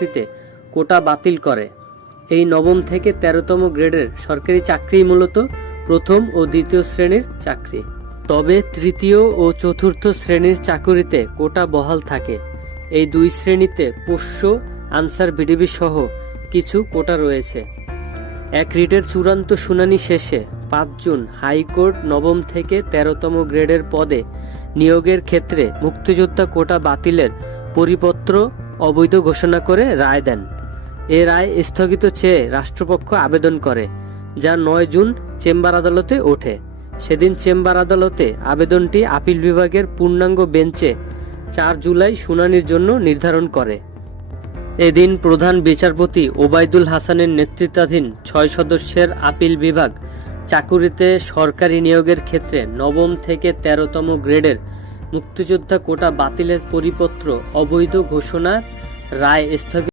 চাকরিতে কোটা বাতিল করে। এই নবম থেকে 13তম গ্রেডের সরকারি চাকরি মূলত প্রথম ও দ্বিতীয় শ্রেণীর চাকরি। তবে তৃতীয় ও চতুর্থ শ্রেণীর চাকুরিতে কোটা বহাল থাকে। এই দুই শ্রেণীতে পোষ্য, আনসার ভিডিপি সহ কিছু কোটা রয়েছে। এক রিটের চূড়ান্ত শুনানি শেষে 5 জুন হাইকোর্ট নবম থেকে 13তম গ্রেডের পদে নিয়োগের ক্ষেত্রে মুক্তিযোদ্ধা কোটা বাতিলের পরিপত্র অবৈধ ঘোষণা করে রায় দেন। এ রায় স্থগিত চেয়ে রাষ্ট্রপক্ষ আবেদন করে, যা 9 জুন চেম্বার আদালতে ওঠে। সেদিন চেম্বার আদালতে আবেদনটি আপিল বিভাগের পূর্ণাঙ্গ বেঞ্চে 4 জুলাই শুনানির জন্য নির্ধারণ করে। এদিন প্রধান বিচারপতি ওবায়দুল হাসানের নেতৃত্বাধীন 6 সদস্যের আপিল বিভাগ চাকুরিতে সরকারি নিয়োগের ক্ষেত্রে নবম থেকে 13তম গ্রেডের মুক্তিযোদ্ধা কোটা বাতিলের পরিপত্র অবৈধ ঘোষণার রায় স্থগিত